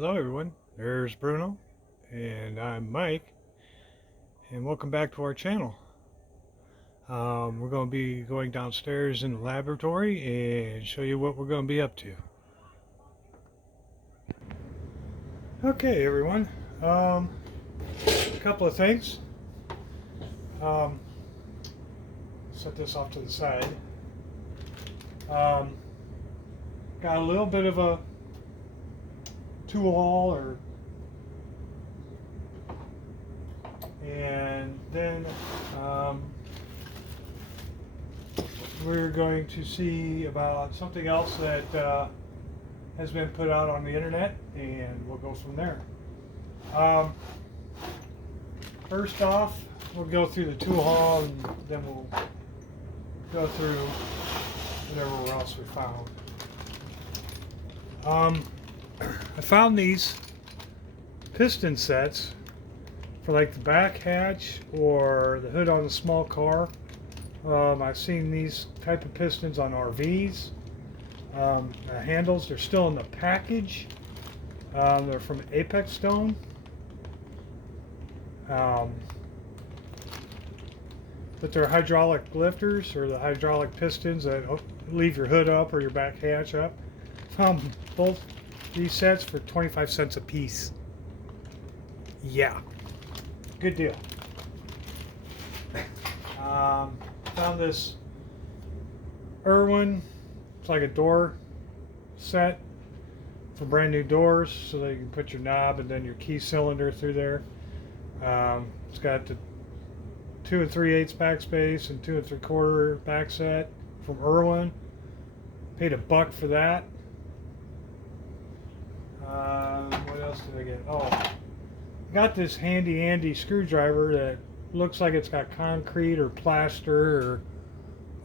Hello everyone, there's Bruno, and I'm Mike, and welcome back to our channel. We're going to be going downstairs in the laboratory and show you what we're going to be up to. Okay everyone, a couple of things. Um, Set this off to the side. Got a little bit of a tool haul, and then we're going to see about something else that has been put out on the internet, and we'll go from there. First off, we'll go through the tool haul, and then we'll go through whatever else we found. I found these piston sets for like the back hatch or the hood on a small car. I've seen these type of pistons on RVs. The handles, they're still in the package. They're from Apex Stone. But they're hydraulic lifters, or the hydraulic pistons that leave your hood up or your back hatch up. Found both these sets for 25 cents a piece. Yeah, good deal. Found this Irwin. It's like a door set for brand new doors, so that you can put your knob and then your key cylinder through there. It's got the 2 3/8 backspace and 2 3/4 back set from Irwin. Paid $1 for that. What else did I get? Oh, I got this handy Andy screwdriver that looks like it's got concrete or plaster or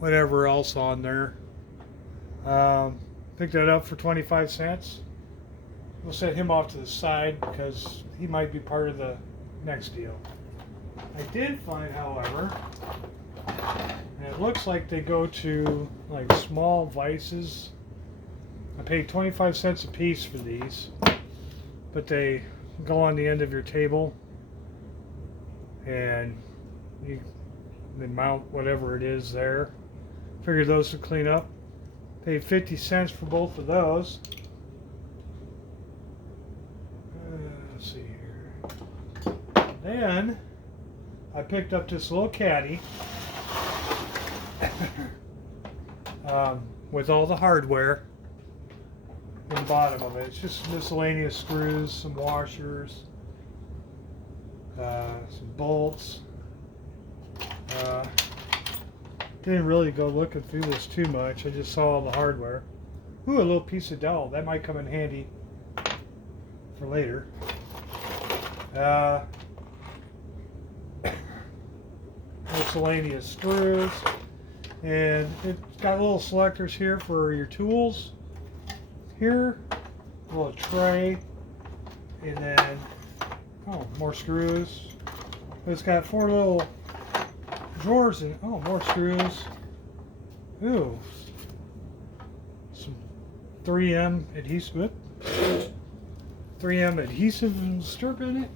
whatever else on there. Picked that up for 25 cents. We'll set him off to the side because he might be part of the next deal. I did find, however, and it looks like they go to like small vices. I paid 25 cents a piece for these, but they go on the end of your table, and they mount whatever it is there. Figured those would clean up. Paid 50 cents for both of those. Let's see here. Then I picked up this little caddy with all the hardware in the bottom of it. It's just miscellaneous screws, some washers, some bolts. Didn't really go looking through this too much. I just saw all the hardware. Ooh, a little piece of dowel. That might come in handy for later. Miscellaneous screws. And it's got little selectors here for your tools. Here, a little tray. And then, more screws. It's got 4 little drawers and more screws. Ooh, some 3M adhesive. 3M adhesive strip in it.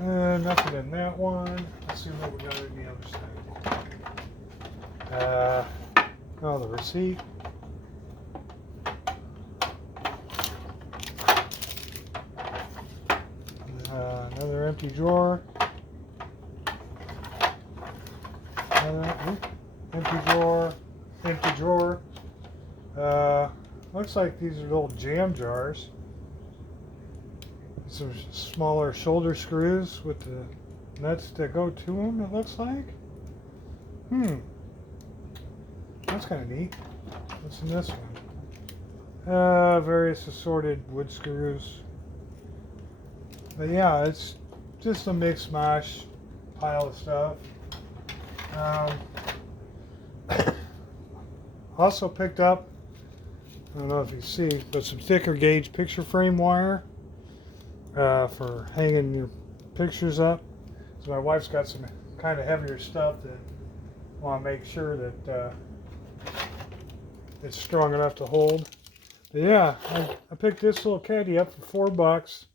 Nothing in that one. Let's see what we got on the other side. The receipt. Another empty drawer. Empty drawer. Looks like these are little jam jars. These are smaller shoulder screws with the nuts that go to them, it looks like. That's kind of neat. What's in this one? Various assorted wood screws. But yeah, it's just a mix mash pile of stuff. Also picked up, I don't know if you see, but some thicker gauge picture frame wire for hanging your pictures up. So my wife's got some kind of heavier stuff that I want to make sure that it's strong enough to hold. Yeah, I picked this little caddy up for $4.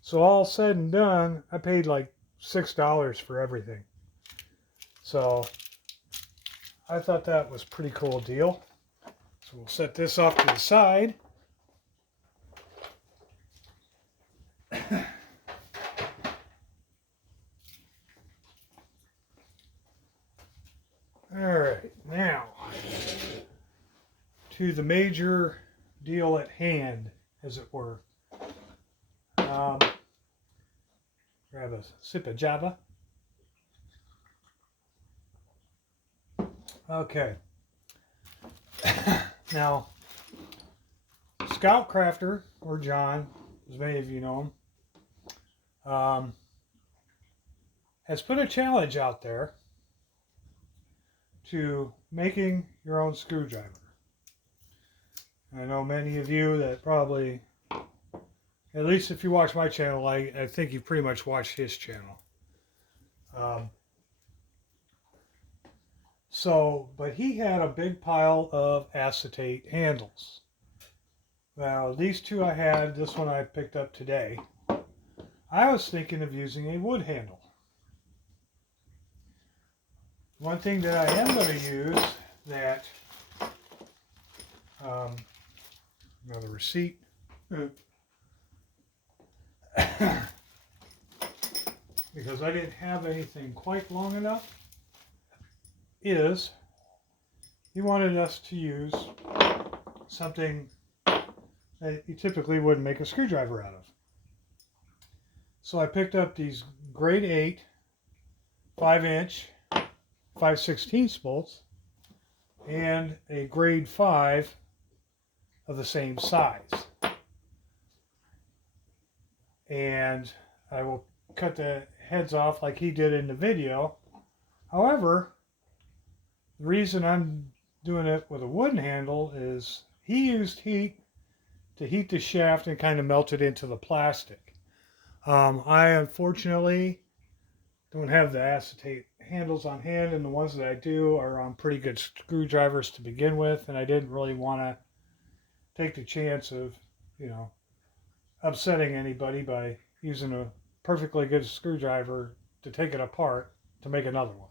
So all said and done, I paid like $6 for everything. So I thought that was a pretty cool deal. So we'll set this off to the side. All right, now to the major deal at hand, as it were. Grab a sip of Java. Okay. Now, Scout Crafter, or John, as many of you know him, has put a challenge out there to making your own screwdriver. I know many of you that probably, at least if you watch my channel, I think you pretty much watched his channel. But he had a big pile of acetate handles. Now, these two I had, this one I picked up today. I was thinking of using a wood handle. One thing that I am going to use that, another receipt, because I didn't have anything quite long enough, is he wanted us to use something that you typically wouldn't make a screwdriver out of. So I picked up these grade 8, 5-inch, 5/16 bolts, and a grade 5 of the same size. And I will cut the heads off like he did in the video. However, the reason I'm doing it with a wooden handle is he used heat to heat the shaft and kind of melt it into the plastic. I unfortunately don't have the acetate handles on hand, and the ones that I do are on pretty good screwdrivers to begin with, and I didn't really want to take the chance of, upsetting anybody by using a perfectly good screwdriver to take it apart to make another one.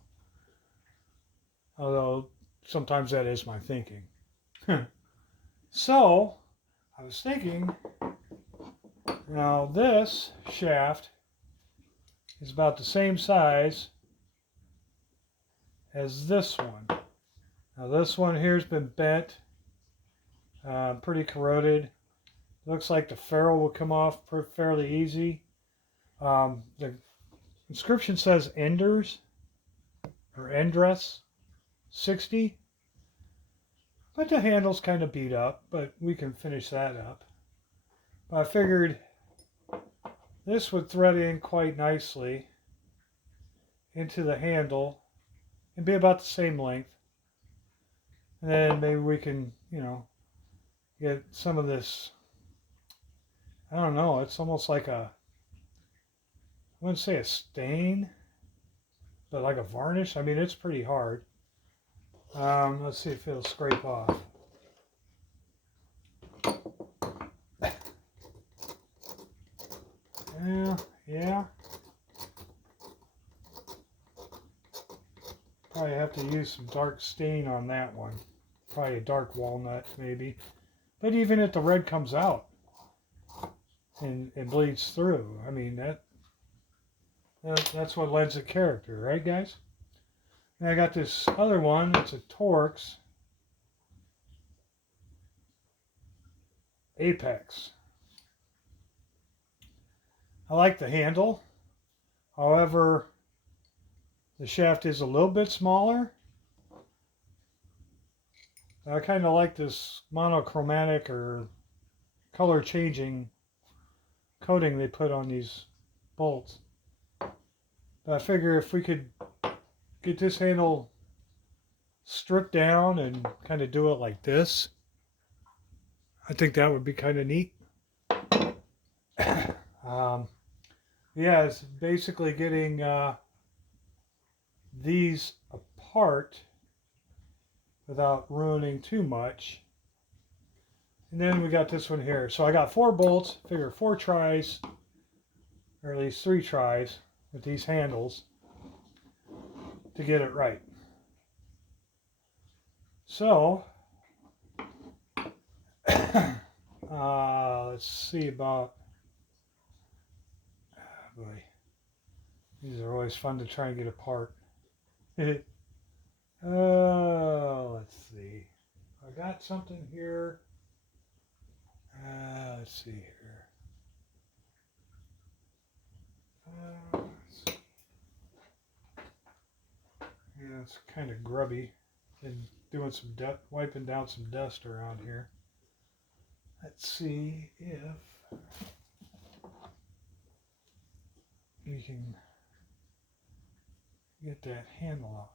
Although sometimes that is my thinking. So I was thinking, now this shaft is about the same size as this one. Now this one here's been bent, pretty corroded. Looks like the ferrule will come off fairly easy. The inscription says Enders or Endress 60, but the handle's kind of beat up, but we can finish that up. But I figured this would thread in quite nicely into the handle and be about the same length. And then maybe we can, get some of this, I don't know, it's almost like I wouldn't say a stain, but like a varnish. I mean, it's pretty hard. Let's see if it'll scrape off. Yeah. Probably have to use some dark stain on that one. Probably a dark walnut, maybe. But even if the red comes out and bleeds through, I mean, that's what lends it character, right, guys? And I got this other one. It's a Torx Apex. I like the handle. However, the shaft is a little bit smaller. I kind of like this monochromatic or color changing coating they put on these bolts. But I figure if we could get this handle stripped down and kind of do it like this, I think that would be kind of neat. Yeah, it's basically getting these apart without ruining too much. And then we got this one here. So I got 4 bolts, figure 4 tries, or at least 3 tries with these handles to get it right. So, let's see about, boy, these are always fun to try and get apart. Let's see. I got something here. Let's see here. Let's see. Yeah, it's kind of grubby. Been doing some wiping down some dust around here. Let's see if you can get that handle out.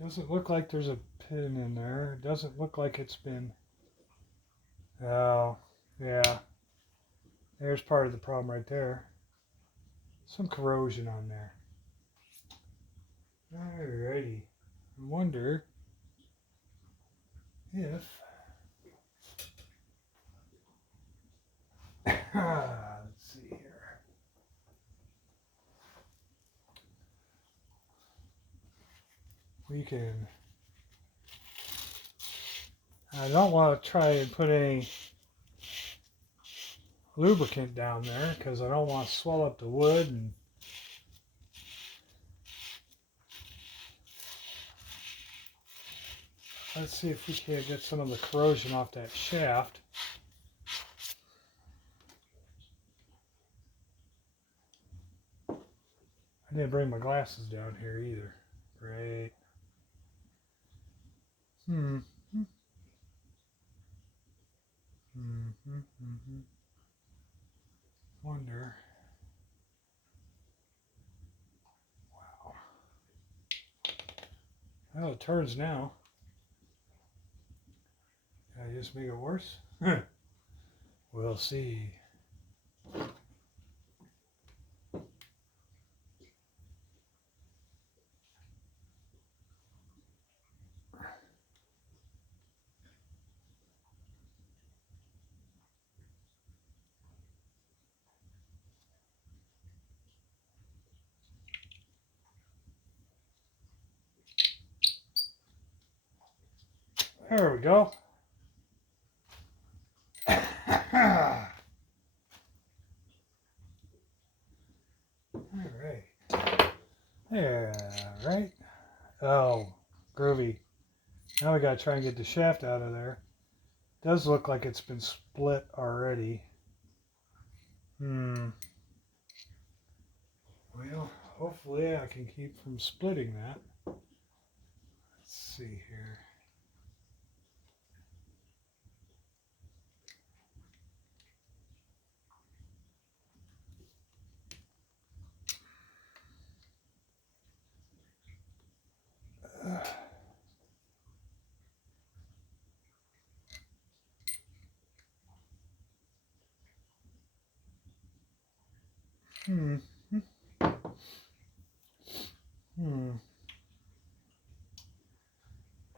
Doesn't look like there's a pin in there. It doesn't look like it's been. Oh, yeah. There's part of the problem right there. Some corrosion on there. Alrighty. I wonder if. Let's see here. We can. I don't want to try and put any lubricant down there because I don't want to swell up the wood. And let's see if we can't get some of the corrosion off that shaft. I didn't bring my glasses down here either. Great. Wonder. Wow. Well, it turns now. Can I just make it worse? We'll see. There we go. All right. Yeah, right. Oh, groovy. Now we gotta try and get the shaft out of there. Does look like it's been split already. Well, hopefully I can keep from splitting that. Let's see here.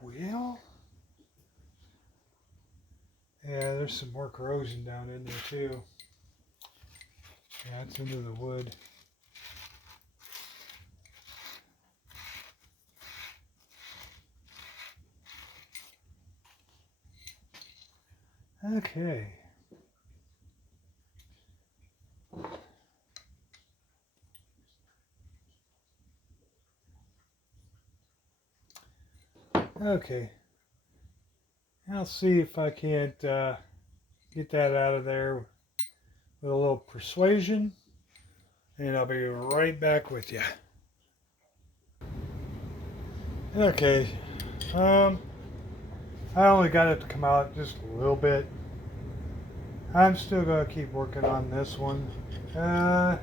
Well, yeah, there's some more corrosion down in there too. Yeah, it's into the wood. Okay. Okay. I'll see if I can't get that out of there with a little persuasion, and I'll be right back with you. Okay. I only got it to come out just a little bit. I'm still going to keep working on this one. I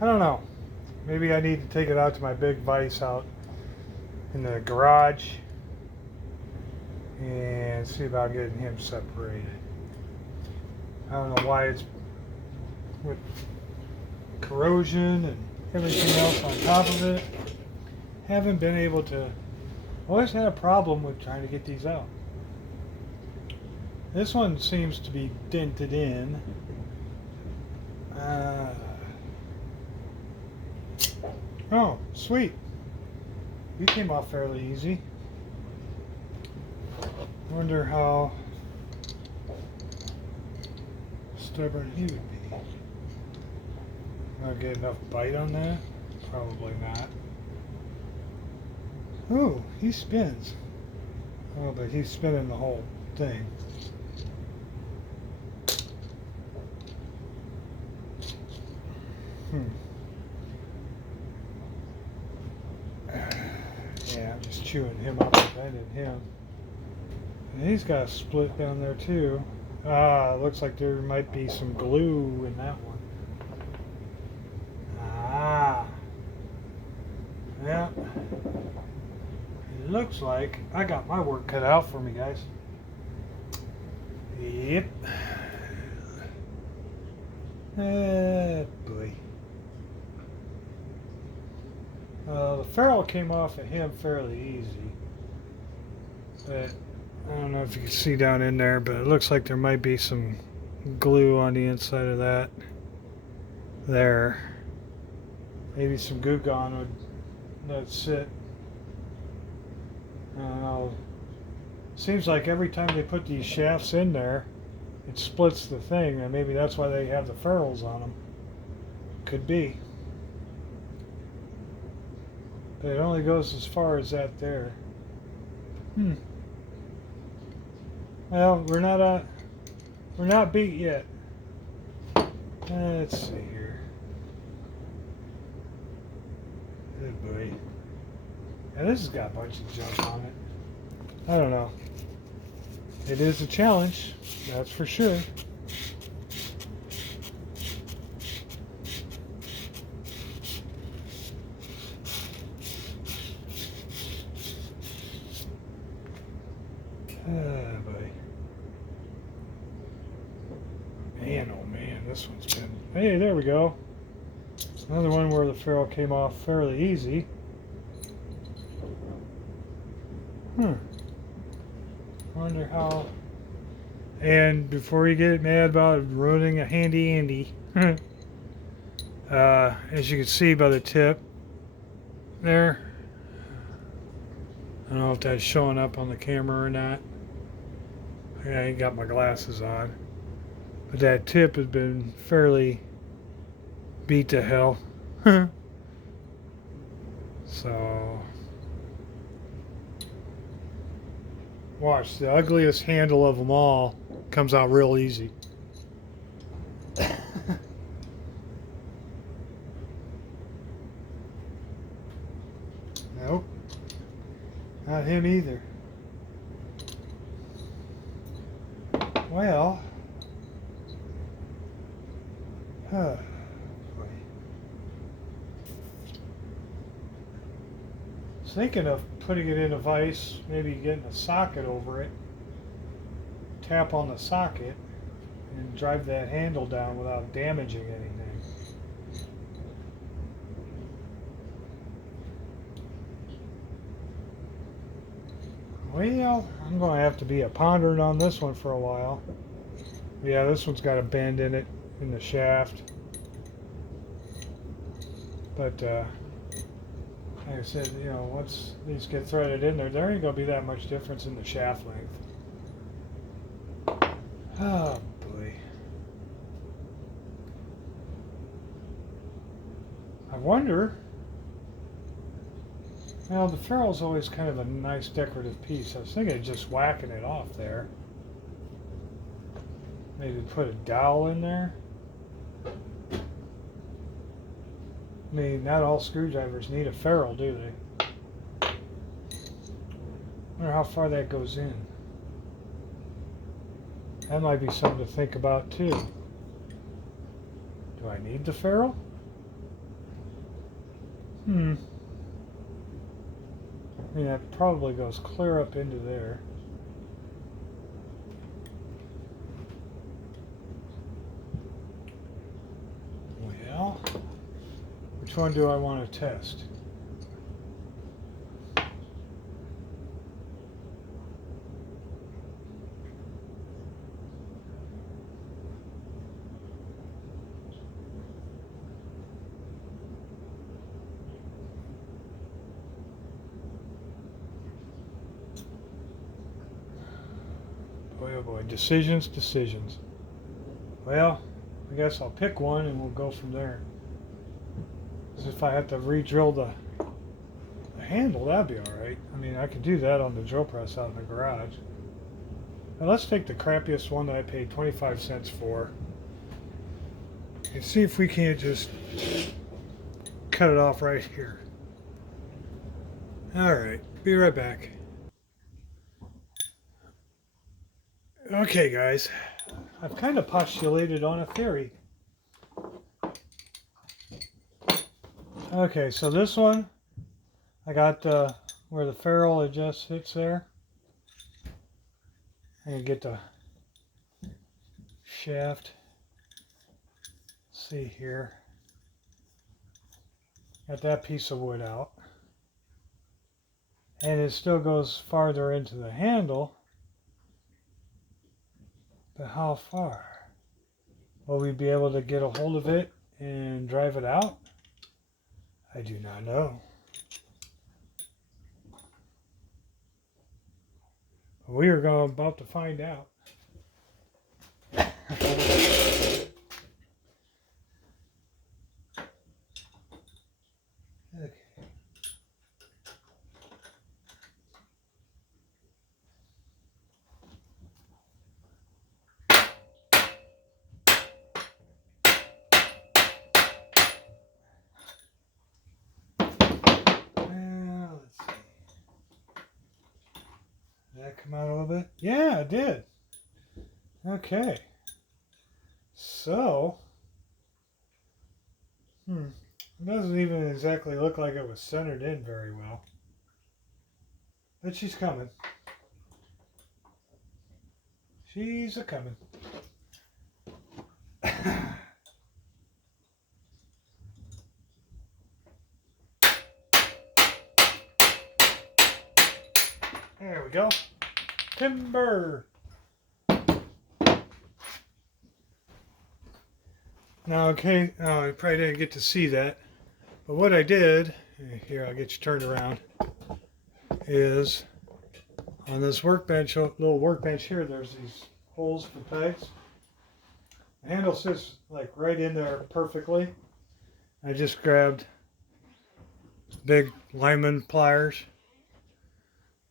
don't know. Maybe I need to take it out to my big vise out in the garage and see about getting him separated. I don't know why it's with corrosion and everything else on top of it. Haven't been able to. Always had a problem with trying to get these out. This one seems to be dented in. Oh, sweet. You came off fairly easy. Wonder how stubborn he would be. I'll get enough bite on that? Probably not. Ooh, he spins. Oh, but he's spinning the whole thing. Yeah, I'm just chewing him up and bending him. And he's got a split down there too. Looks like there might be some glue in that one. Yeah. It looks like I got my work cut out for me, guys. Yep. Boy. The ferrule came off of him fairly easy. But I don't know if you can see down in there, but it looks like there might be some glue on the inside of that. There. Maybe some Goo Gone would let it sit. I don't know. Seems like every time they put these shafts in there, it splits the thing, and maybe that's why they have the ferrules on them. Could be. But it only goes as far as that there. Well, we're not beat yet. Let's see here. Good boy. Yeah, this has got a bunch of junk on it. I don't know. It is a challenge, that's for sure. Boy. Man, oh man, this one's been... Hey, there we go. Another one where the ferrule came off fairly easy. Wonder how... And before you get mad about ruining a handy Andy, as you can see by the tip there, I don't know if that's showing up on the camera or not. I ain't got my glasses on. But that tip has been fairly beat to hell. So, watch, the ugliest handle of them all comes out real easy. Nope. Not him either. Well, boy. I was thinking of putting it in a vise, maybe getting a socket over it, tap on the socket, and drive that handle down without damaging anything. Well, I'm going to have to be pondering on this one for a while. Yeah, this one's got a bend in it, in the shaft. But, like I said, you know, once these get threaded in there, there ain't going to be that much difference in the shaft length. Oh, boy. I wonder... Well, the ferrule's always kind of a nice decorative piece. I was thinking of just whacking it off there. Maybe put a dowel in there. I mean, not all screwdrivers need a ferrule, do they? Wonder how far that goes in. That might be something to think about too. Do I need the ferrule? I mean, that probably goes clear up into there. Which one do I want to test? Boy, oh boy, decisions. Well, I guess I'll pick one and we'll go from there. Because if I have to re-drill the handle, that'd be alright. I mean, I could do that on the drill press out in the garage. Now let's take the crappiest one that I paid 25 cents for and see if we can't just cut it off right here. Alright, be right back. Okay guys, I've kind of postulated on a theory. Okay, so this one, I got where the ferrule adjusts hits there. And you get the shaft. Let's see here. Got that piece of wood out. And it still goes farther into the handle. But how far? Will we be able to get a hold of it and drive it out? I do not know. We are about to find out. Okay. Well, let's see. Did that come out a little bit? Yeah, it did. Okay. So, it doesn't even exactly look like it was centered in very well. But she's coming. She's a-coming. There we go. Timber. Now, okay, you probably didn't get to see that, but what I did, here I'll get you turned around, is on this workbench, little workbench here, there's these holes for pegs. The handle sits like right in there perfectly. I just grabbed big lineman pliers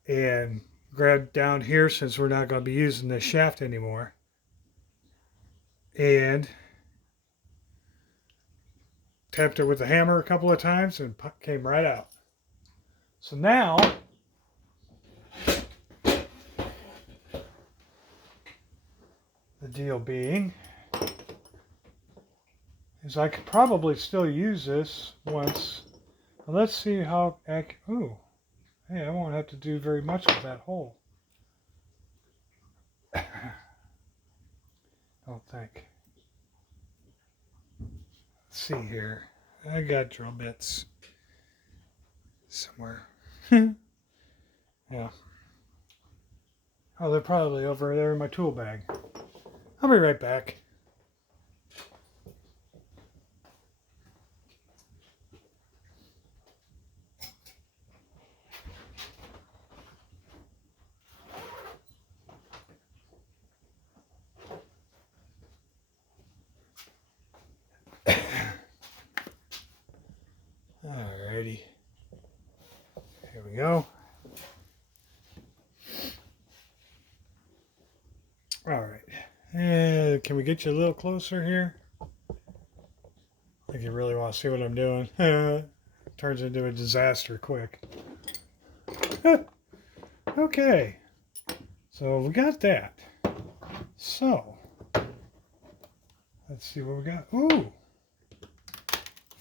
and grabbed down here since we're not going to be using this shaft anymore. And tapped it with a hammer a couple of times and came right out. So now, the deal being is I could probably still use this once. Well, let's see how, ooh, hey, I won't have to do very much with that hole. Don't think. Let's see here. I got drill bits somewhere. Yeah. Oh, they're probably over there in my tool bag. I'll be right back. Alrighty. Here we go. Alright. And can we get you a little closer here? I think you really want to see what I'm doing. Turns into a disaster quick. Okay. So we got that. So let's see what we got. Ooh.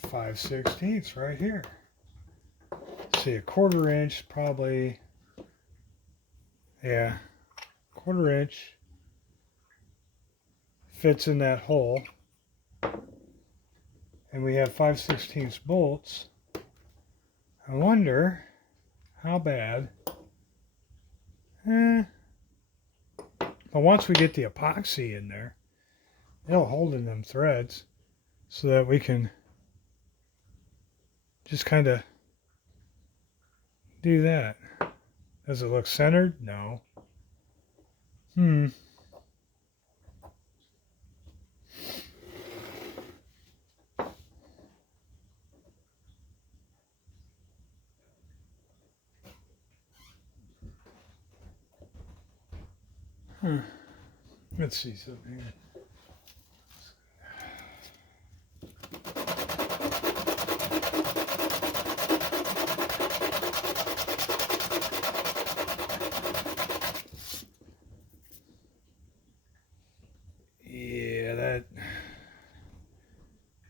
5/16 right here. See, a 1/4 inch probably, yeah, 1/4 inch fits in that hole, and we have 5/16 bolts. I wonder how bad. But once we get the epoxy in there, it'll hold in them threads so that we can just kind of do that. Does it look centered? No. Let's see something here. Yeah, that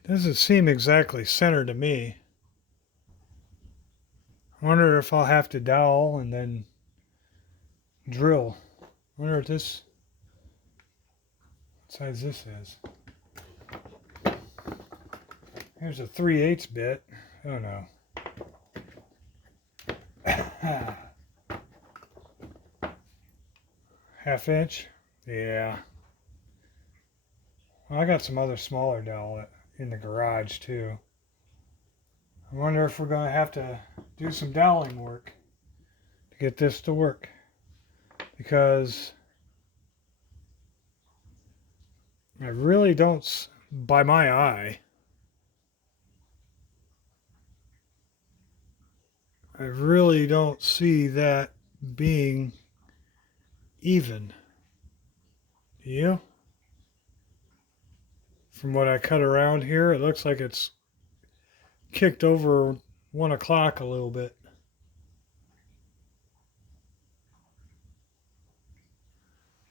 doesn't seem exactly centered to me. I wonder if I'll have to dowel and then drill. I wonder if what size this is. Here's a 3/8 bit. Oh no. Half inch? Yeah. Well, I got some other smaller dowel in the garage too. I wonder if we're going to have to do some doweling work to get this to work. Because I really don't, by my eye, I really don't see that being even. Do you? From what I cut around here, it looks like it's kicked over 1 o'clock a little bit.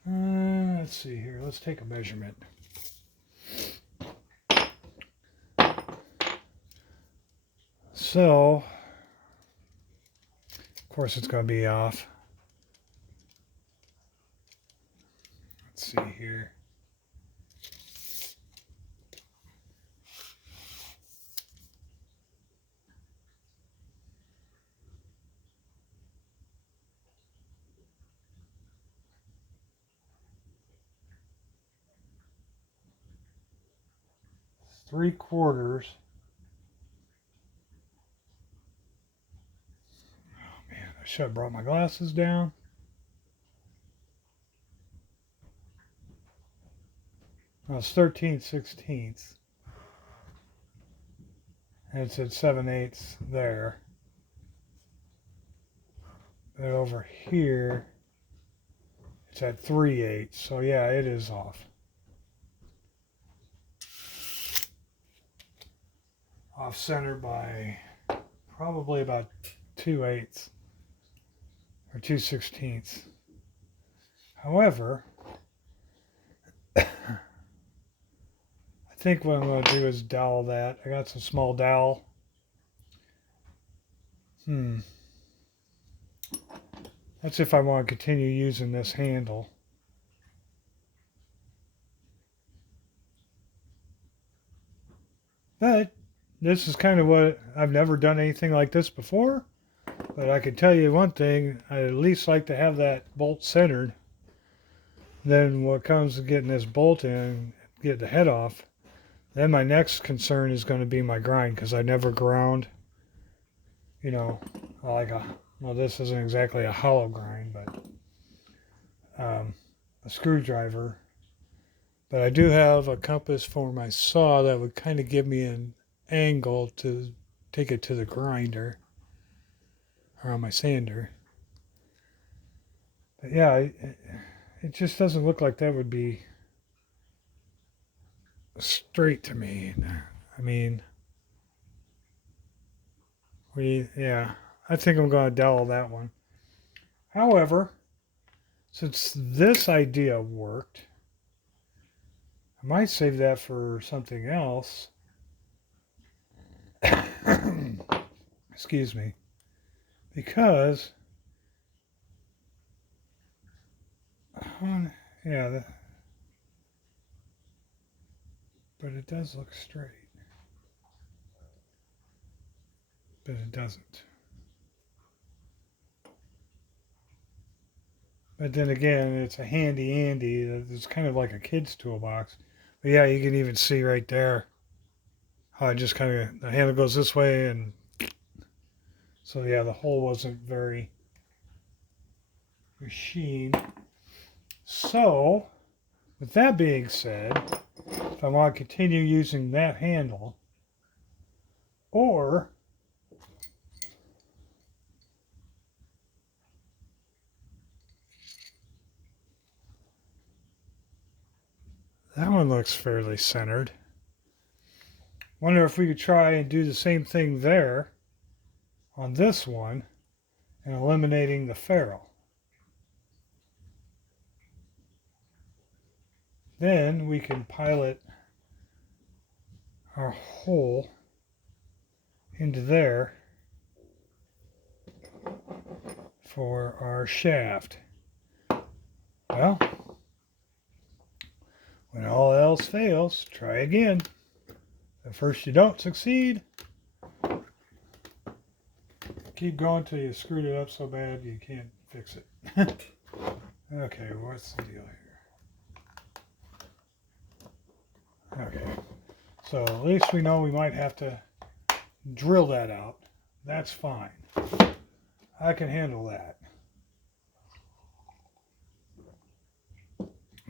Let's see here. Let's take a measurement. So, of course, it's going to be off. Let's see here. Three quarters. Oh man, I should have brought my glasses down. Well, it's 13/16. And it's at 7/8 there. But over here, it's at 3/8. So yeah, it is off. Off center by probably about 2/8 or 2/16. However, I think what I'm going to do is dowel that. I got some small dowel. That's if I want to continue using this handle. But this is kind of what I've never done anything like this before. But I can tell you one thing, I at least like to have that bolt centered. Then what comes to getting this bolt in, get the head off, then my next concern is going to be my grind, because I never ground, like well, this isn't exactly a hollow grind, but a screwdriver. But I do have a compass for my saw that would kind of give me an angle to take it to the grinder or on my sander. But yeah, it just doesn't look like that would be straight to me. I mean, yeah, I think I'm going to dowel that one. However, since this idea worked, I might save that for something else. Excuse me. Because, yeah, but it does look straight. but it doesn't. But then again, it's a handy Andy. It's kind of like a kid's toolbox. But yeah, you can even see right there how it just kind of, the handle goes this way. And so yeah, the hole wasn't very machined. So with that being said, if I want to continue using that handle, or that one looks fairly centered. Wonder if we could try and do the same thing there on this one and eliminating the ferrule. Then we can pilot our hole into there for our shaft. Well, when all else fails, try again. At first you don't succeed. Keep going till you screwed it up so bad you can't fix it. Okay, what's the deal here? Okay, so at least we know we might have to drill that out. That's fine. I can handle that.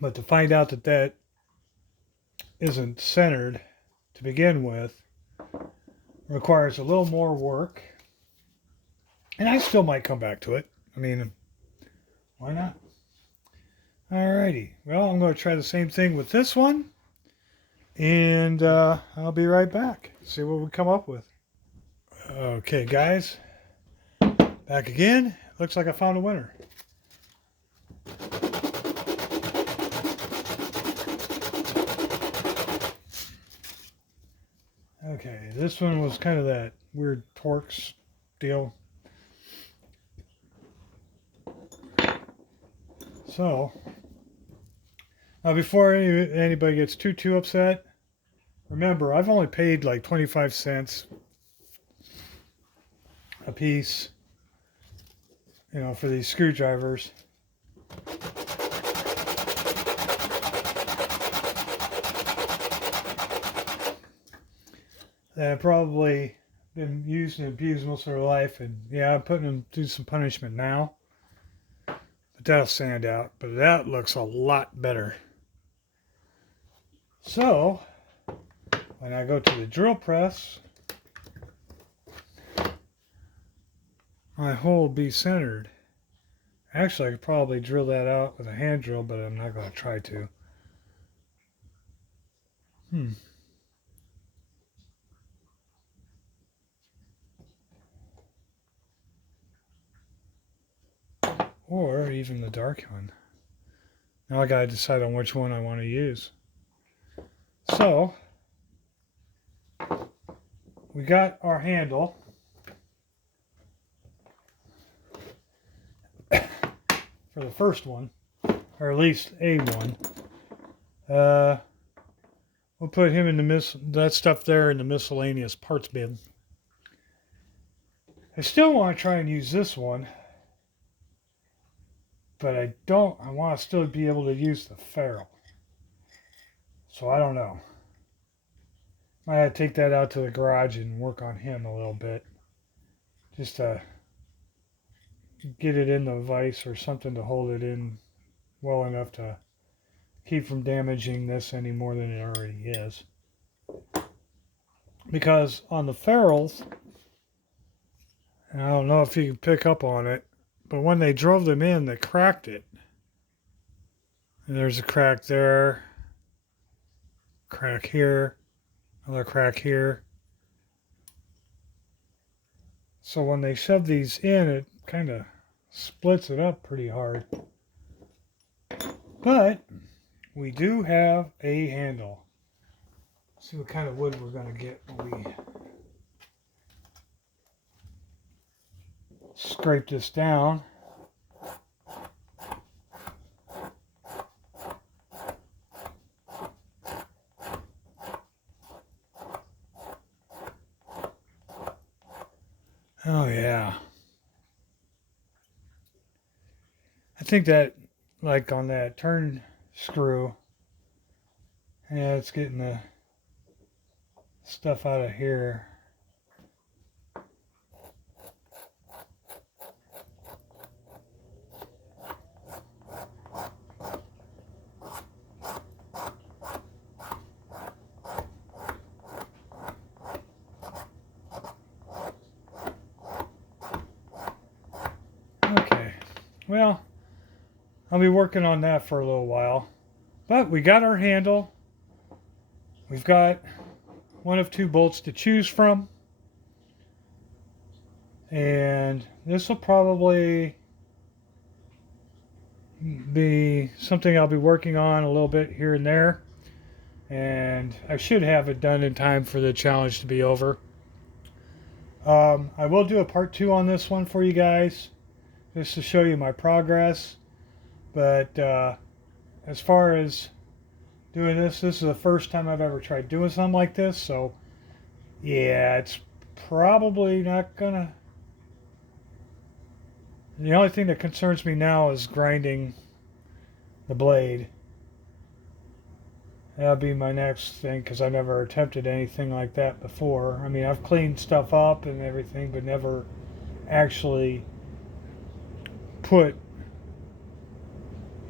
But to find out that that isn't centered to begin with requires a little more work. And I still might come back to it. I mean, why not? Alrighty. Well, I'm going to try the same thing with this one. And I'll be right back. See what we come up with. Okay, guys. Back again. Looks like I found a winner. Okay, this one was kind of that weird Torx deal. So, now before anybody gets too upset, remember I've only paid like 25 cents a piece, you know, for these screwdrivers. That have probably been used and abused most of their life, and yeah, I'm putting them through some punishment now. But that'll stand out. But that looks a lot better. So when I go to the drill press, my hole will be centered. Actually, I could probably drill that out with a hand drill, but I'm not going to try to. Or even the dark one. Now I gotta decide on which one I want to use. So, we got our handle. For the first one, or at least a one. We'll put him in that stuff there in the miscellaneous parts bin. I still want to try and use this one. But I want to still be able to use the ferrule. So I don't know. I had to take that out to the garage and work on him a little bit. Just to get it in the vise or something to hold it in well enough to keep from damaging this any more than it already is. Because on the ferrules, and I don't know if you can pick up on it, but when they drove them in, they cracked it. And there's a crack there, crack here, another crack here. So when they shove these in, it kind of splits it up pretty hard. But we do have a handle. Let's see what kind of wood we're going to get when we scrape this down. Oh yeah. I think that, like on that turn screw, yeah, it's getting the stuff out of here. Okay. Well, I'll be working on that for a little while. But we got our handle. We've got one of two bolts to choose from. And this will probably be something I'll be working on a little bit here and there. And I should have it done in time for the challenge to be over. I will do a part 2 on this one for you guys, just to show you my progress. But as far as doing this is the first time I've ever tried doing something like this. So yeah, it's probably not gonna. The only thing that concerns me now is grinding the blade. That'll be my next thing because I never attempted anything like that before. I mean, I've cleaned stuff up and everything, but never actually put,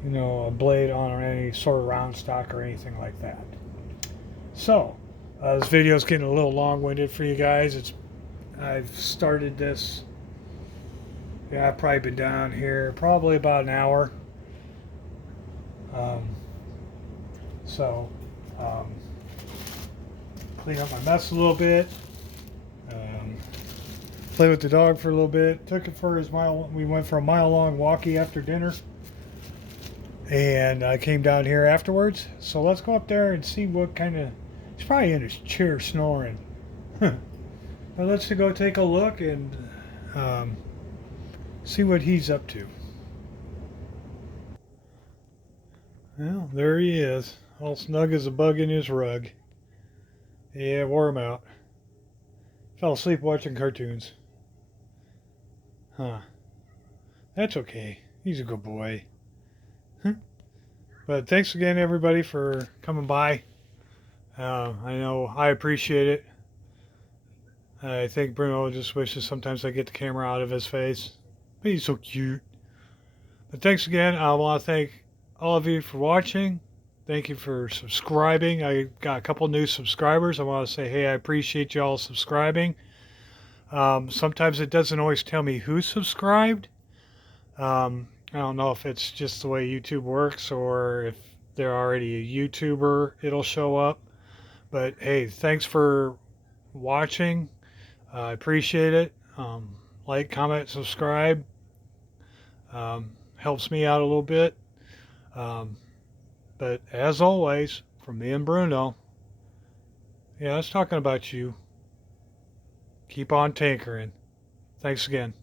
a blade on any sort of round stock or anything like that. So, this video is getting a little long-winded for you guys. I've started this. Yeah, I've probably been down here probably about an hour. Um, so, clean up my mess a little bit. Play with the dog for a little bit. Took it for his mile. We went for a mile-long walkie after dinner, and I came down here afterwards. So let's go up there and see what kind of. He's probably in his chair snoring. But let's go take a look and see what he's up to. Well, there he is, all snug as a bug in his rug. Yeah, wore him out. Fell asleep watching cartoons. Huh. That's okay. He's a good boy. But thanks again, everybody, for coming by. I know I appreciate it. I think Bruno just wishes sometimes I get the camera out of his face. But he's so cute. But thanks again. I want to thank all of you for watching. Thank you for subscribing. I got a couple new subscribers. I want to say, hey, I appreciate y'all subscribing. Sometimes it doesn't always tell me who subscribed. I don't know if it's just the way YouTube works or if they're already a YouTuber, it'll show up. But hey, thanks for watching. I appreciate it. Like, comment, subscribe. Helps me out a little bit. But as always, from me and Bruno, yeah, I was talking about you. Keep on tinkering. Thanks again.